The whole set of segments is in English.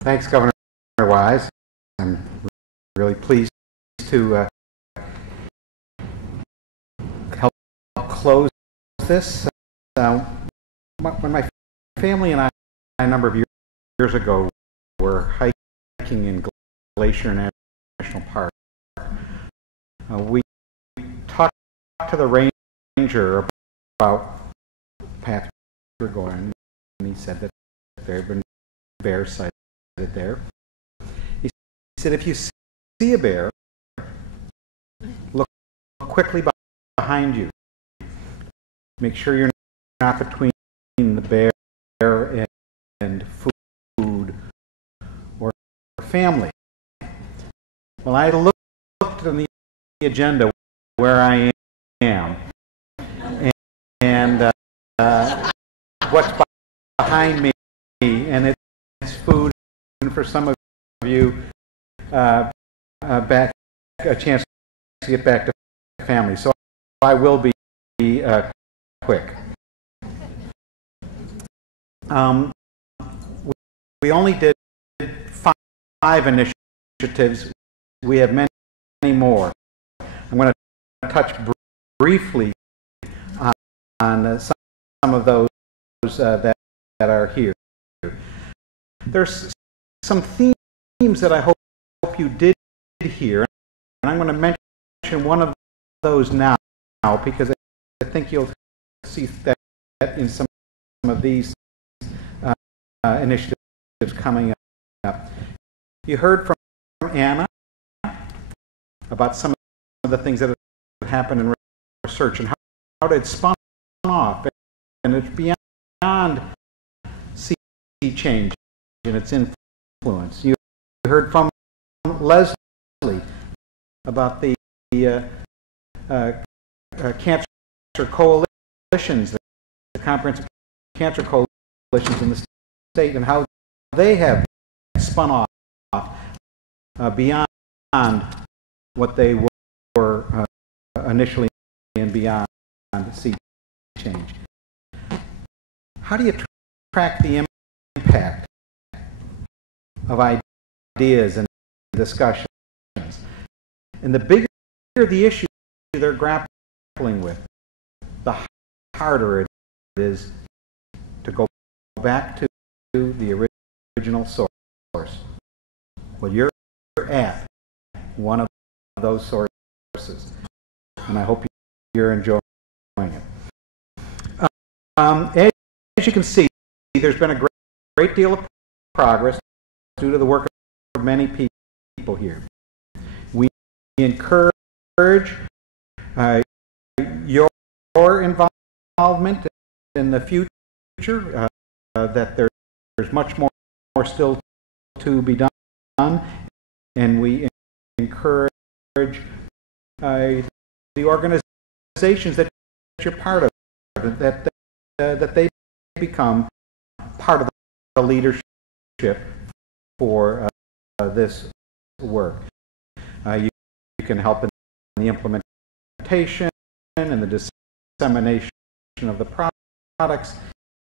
Thanks, Governor Wise. I'm really pleased to help this. When my family and I, a number of years ago, were hiking in Glacier National Park, we talked to the ranger about the path we were going, and he said that there had been bears sighted there. He said, if you see a bear, look quickly behind you. Make sure you're not between the bear and food or family. Well, I looked on the agenda where I am, and what's behind me, and it's food, and for some of you, back a chance to get back to family. So I will be quick. We only did 5 initiatives. We have many more. I'm going to touch briefly on some of those that are here. There's some themes that I hope you did hear, and I'm going to mention one of those now because I think you'll see that in some of these initiatives coming up. You heard from Anna about some of the things that have happened in research and how it spun off, and it's beyond sea change and its influence. You heard from Leslie about the cancer coalitions, the comprehensive cancer coalitions in the state, and how they have spun off beyond what they were initially and beyond sea change. How do you track the impact of ideas and discussions? And the bigger the issue they're grappling with, the harder it is to go back to the original source. Well, you're at one of those sources, and I hope you're enjoying it. As you can see, there's been a great deal of progress due to the work of many people here. We encourage your involvement in the future, that there's much more still to be done, and we encourage the organizations that you're part of, that they become part of the leadership for this work. You can help in the implementation and the dissemination of the products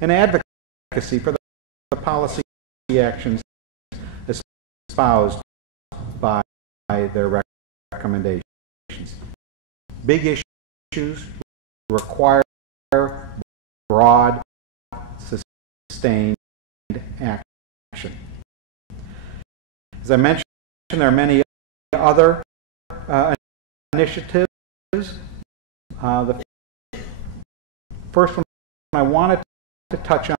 and advocacy for the policy actions espoused by their recommendations. Big issues require broad, sustained action. As I mentioned, there are many other initiatives. The first one I wanted to touch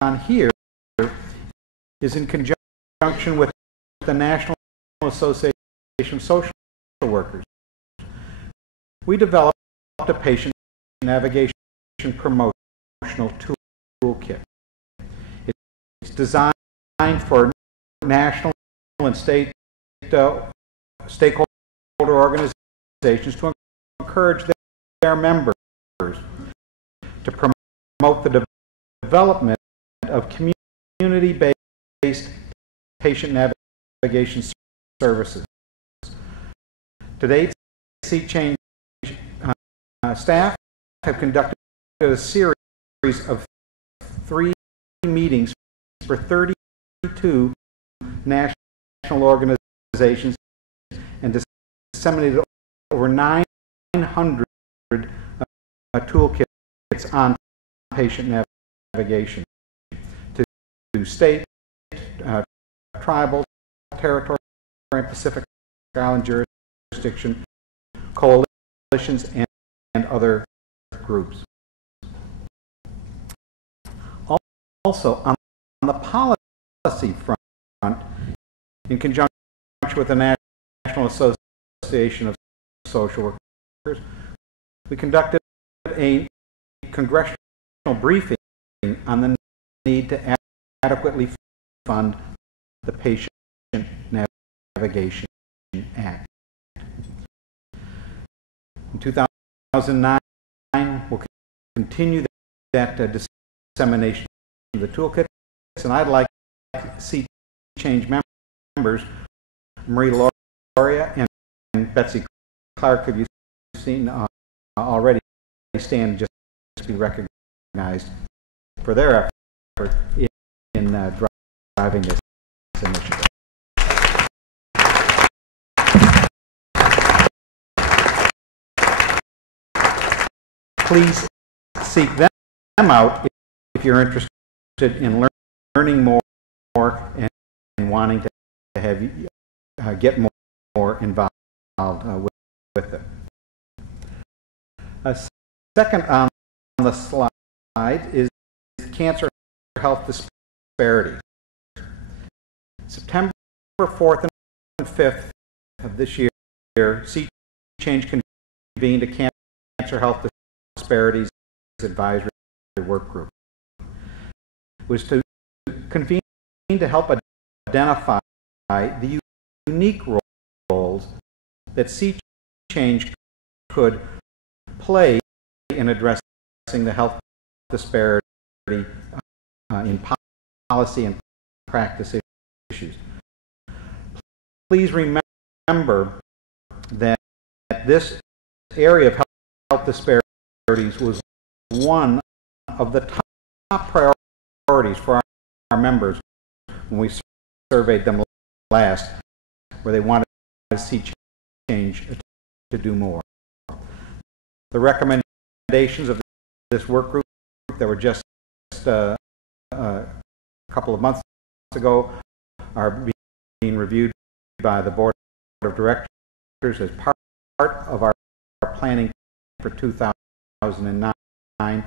on here is in conjunction with the National Association of Social Workers. We developed a patient navigation promotional toolkit. It's designed for national and state stakeholder organizations to encourage their members to promote the development of community-based patient navigation services. To date, Sea Change staff have conducted a series of 3 meetings for 32 national organizations and disseminated over 900 toolkits on patient navigation to state, tribal, territorial, and Pacific Island jurisdiction, coalitions, and other groups. Also, on the policy front, in conjunction with the National Association of Social Workers, we conducted a congressional briefing on the need to adequately fund the Patient Navigation Act. In 2009, we'll continue that dissemination of the toolkits, and I'd like Sea Change members, Marie Loria and Betsy Clark, who you've seen already, stand just to be recognized for their effort in driving this initiative. Please seek them out if you're interested in learning more and wanting to have get more involved with it. Second on the slide is cancer health disparities. September 4th and 5th of this year, Sea Change convened a Cancer Health Disparities Advisory Work Group. It was to convene to help identify the unique roles that Sea Change could play in addressing the health disparity in policy and practice issues. Please remember that this area of health disparities was one of the top priorities for our members when we surveyed them last, where they wanted to see change to do more. The recommendations of this work group that were just a couple of months ago are being reviewed by the Board of Directors as part of our planning for 2009.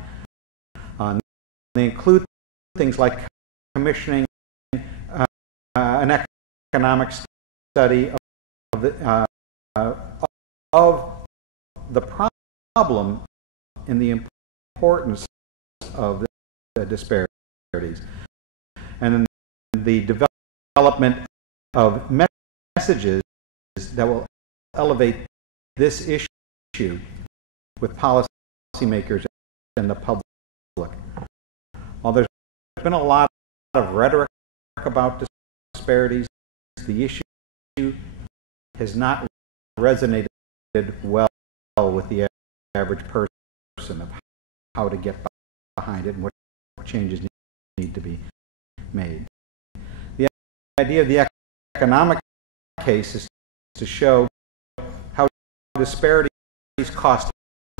They include things like commissioning an economic study of the problem and the importance of the disparities, and then the development of messages that will elevate this issue with policymakers and the public. While there's been a lot of rhetoric about disparities, the issue has not resonated well with the average person of how to get behind it and what changes need to be made. The idea of the economic case is to show how disparities cost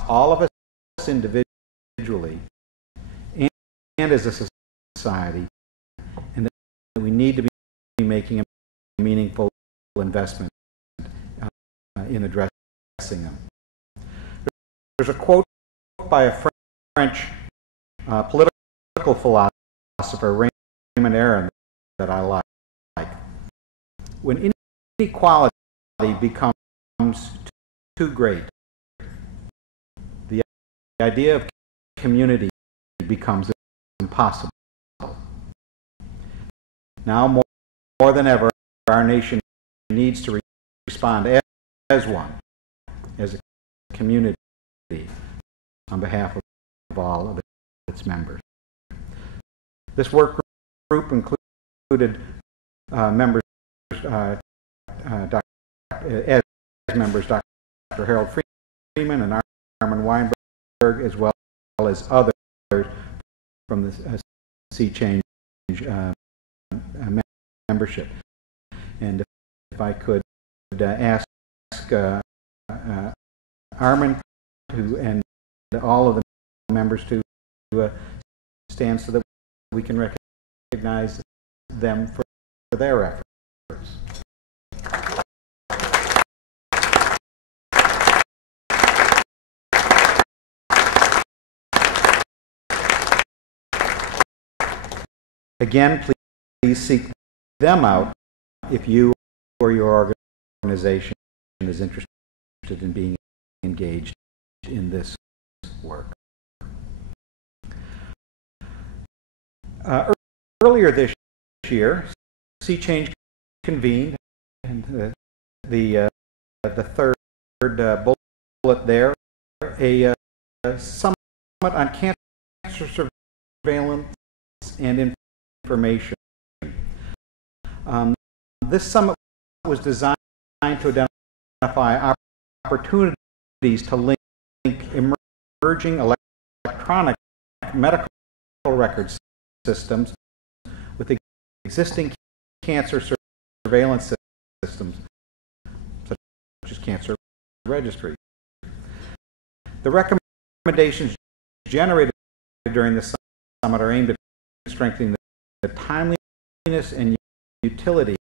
all of us individually and as a society, and that we need to be making a meaningful investment in addressing them. There's a quote by a French political philosopher, Raymond Aron, that I like. When inequality becomes too great, the idea of community becomes impossible. Now more than ever, our nation needs to respond as one, as a community, on behalf of all of its members. This work group included members, as members, Dr. Harold Freeman and Armin Weinberg, as well as others from the Sea Change membership. And if I could ask Armin and all of the members to stand so that we can recognize them for their efforts. Again, please seek them out if you or your organization is interested in being engaged in this work. Earlier this year, Sea Change convened, and the third bullet there, a summit on cancer surveillance and information. This summit was designed to identify opportunities to link emerging electronic medical record systems with existing cancer surveillance systems, such as cancer registry. The recommendations generated during the summit are aimed at strengthening the timeliness and utility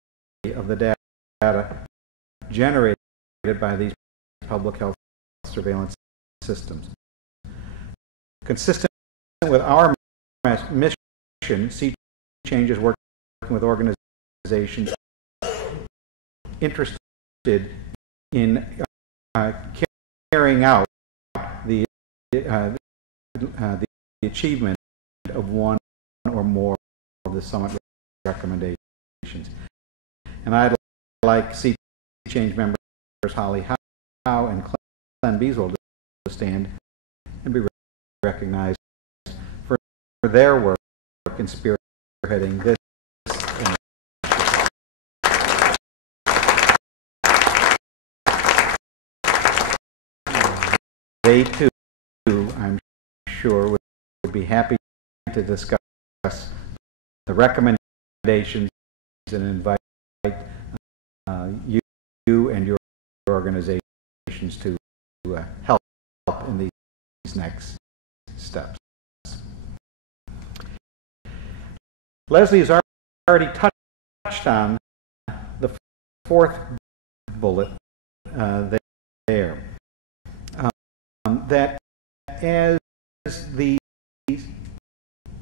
of the data generated by these public health surveillance systems. Consistent with our mission, Sea Change is working with organizations interested in carrying out the achievement of one or more of the summit recommendations. And I'd like Sea Change members Holly Howe and Glenn Beeswell to stand and be recognized for their work in spearheading this. They too, I'm sure, would be happy to discuss the recommendations and invite you and your organizations to help in these next steps. Leslie has already touched on the fourth bullet there. That as the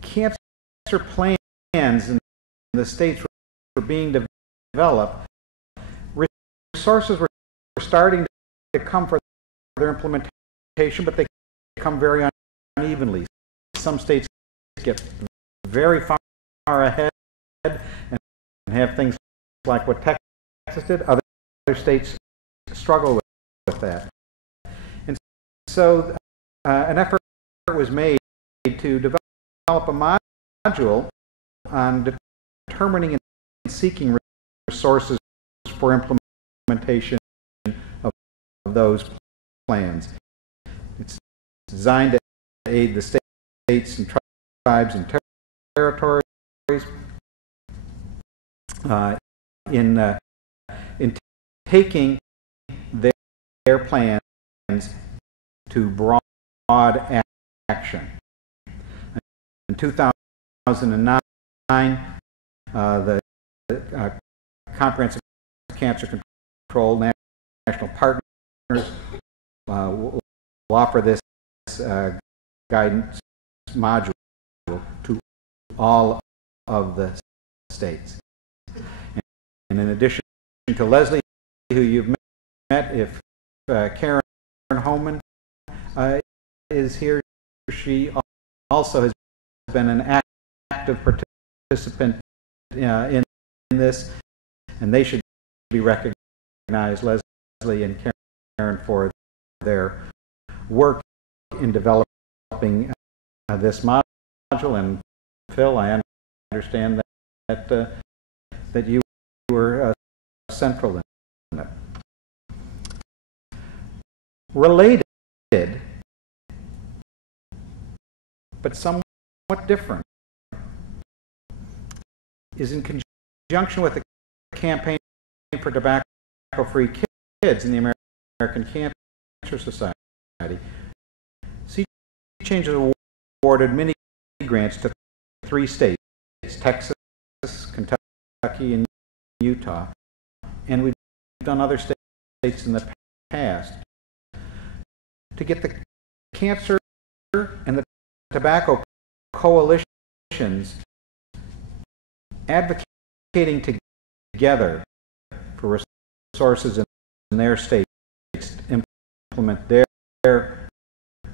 cancer plans in the states were being developed, resources were starting to come for their implementation, but they come very unevenly. Some states get very far ahead and have things like what Texas did. Other states struggle with that. And so an effort was made to develop a module on determining and seeking resources for implementation of those plans. It's designed to aid the states and tribes and territories in taking their plans to broad action. In 2009, the Comprehensive Cancer Control National Partners will offer this guidance module to all of the states. And in addition to Leslie, who you've met, if Karen Homan is here, she also has been an active participant in this, and they should be recognized, Leslie and Karen, for their work in developing this module. And Phil, I understand that you were central in it. Related, but somewhat different, is in conjunction with the campaign for Tobacco-Free Kids in the American Cancer Society, Sea Change has awarded many grants to 3 states, Texas, Kentucky, and Utah, and we've done other states in the past to get the cancer and the tobacco coalitions advocating together for resources in their states to implement their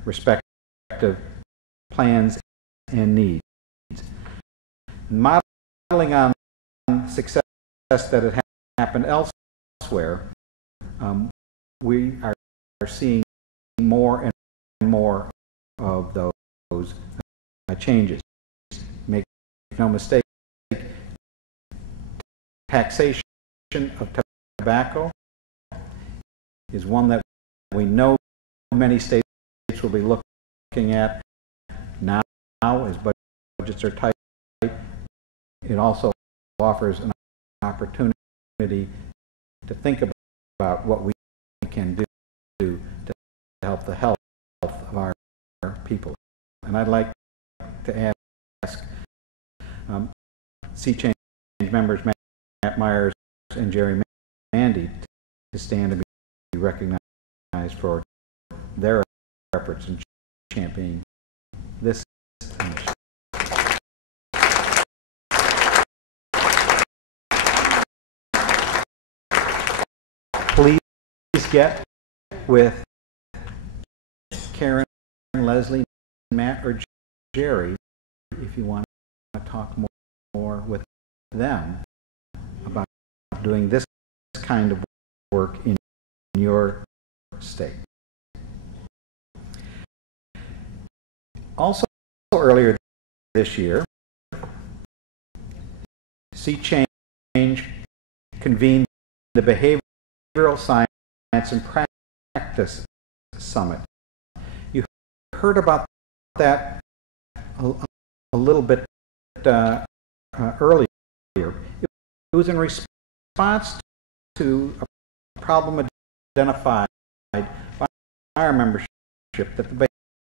respective plans and needs. Modeling on success that had happened elsewhere, we are seeing more and more of those changes. Make no mistake, taxation of tobacco is one that we know many states will be looking at now as budgets are tight. It also offers an opportunity to think about what we can do to help the health of our people. And I'd like to ask Sea Change members Matt Myers and Jerry Mandy to stand and be recognized for their efforts in championing this initiative. Please get with Karen, Leslie, Matt, or Jerry if you want to talk more with them about doing this kind of work in your state. Also, earlier this year, Sea Change convened the Behavioral Science and Practice Summit. You heard about that a little bit earlier. It was in response to a problem identified by our membership that the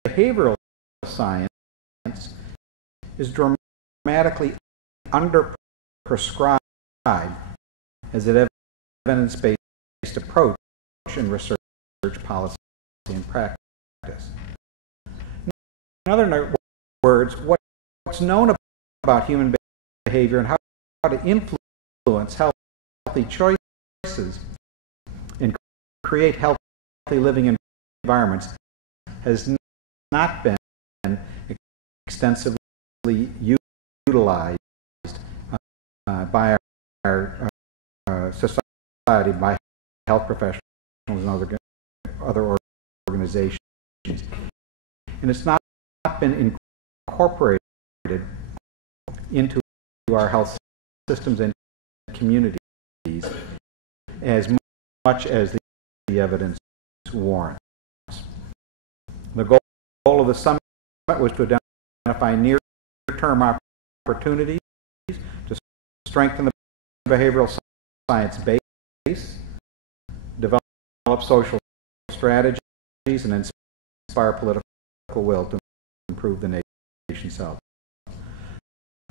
behavioral science is dramatically underprescribed as an evidence-based approach in research, policy, and practice. In other words, what's known about human behavior and how to influence healthy choices and create healthy living environments has not been extensively utilized by our society, by health professionals and other organizations. And it's not been incorporated into our health systems and communities as much as the evidence warrants. The goal of the summit was to identify near-term opportunities to strengthen the behavioral science base, develop social strategies, and inspire political will to improve the nation's health.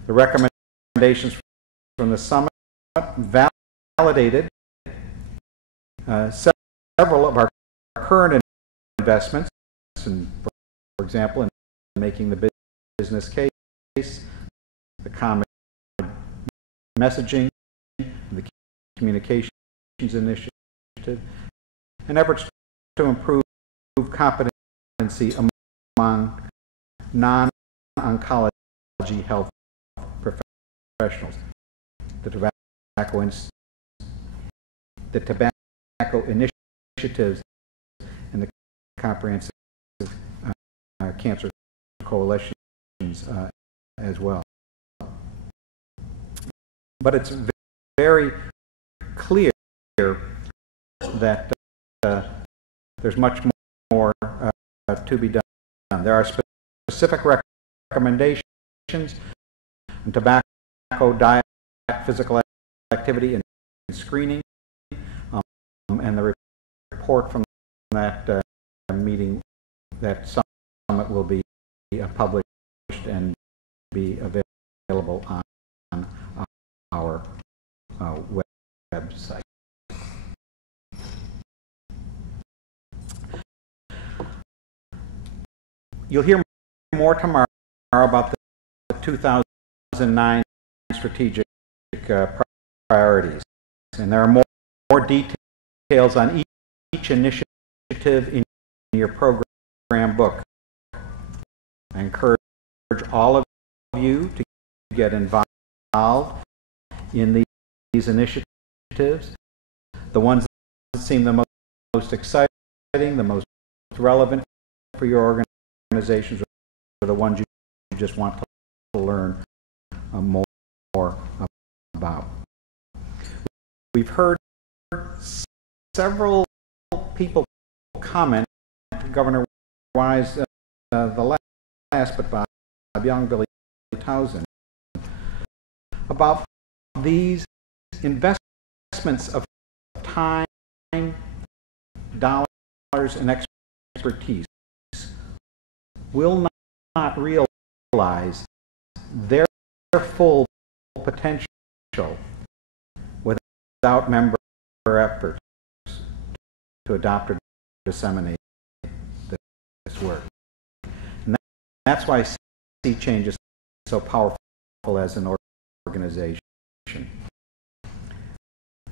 The recommendations from the summit validated several of our current investments, and for example, in making the business case, the common messaging, the communications initiative, and efforts to improve competency among non-oncology health professionals. The tobacco initiatives and the comprehensive cancer coalitions as well. But it's very clear that there's much more to be done. There are specific recommendations on tobacco, diet, physical activity, and screening, and the report from that meeting, that summit, will be published and be available on our website. You'll hear more tomorrow about the 2009 strategic priorities, and there are more details on each initiative in your program book. I encourage all of you to get involved in these initiatives. The ones that seem the most exciting, the most relevant for your organizations, are the ones you just want to learn more about. We've heard several people comment, Governor Wise, the last, but Bob Young, Billy Townsend, about these investments of time, dollars, and expertise will not realize their full potential without member efforts to adopt or disseminate this work. And that's why Sea Change is so powerful as an organization.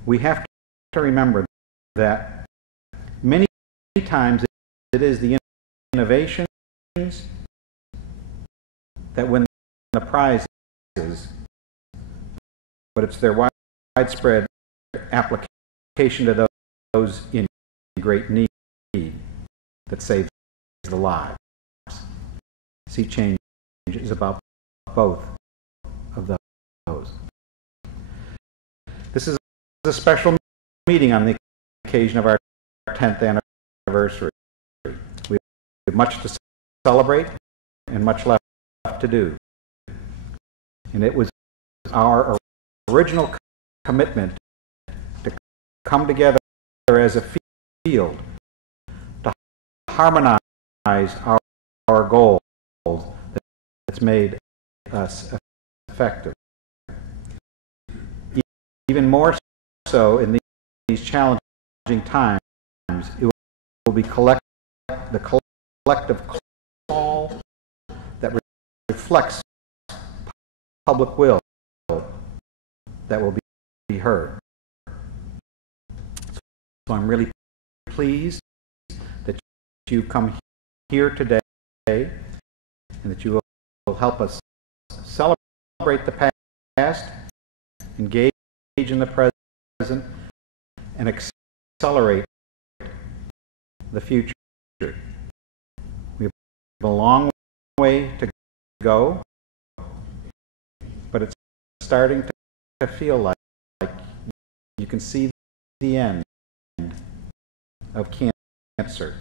We have to remember that many times it is the innovations that win the prizes, but it's their widespread application to those in great need that saves the lives. Sea Change is about both of those. This is a special meeting on the occasion of our 10th anniversary. We have much to celebrate and much left to do. And it was our original commitment to come together as a field to harmonize our goals that's made us effective. Even more so in these challenging times, it will be the collective call that reflects public will that will be heard. So I'm really pleased that you come here today and that you will help us celebrate the past, engage in the present, and accelerate the future. We have a long way to go, but it's starting to feel like you can see the end of cancer.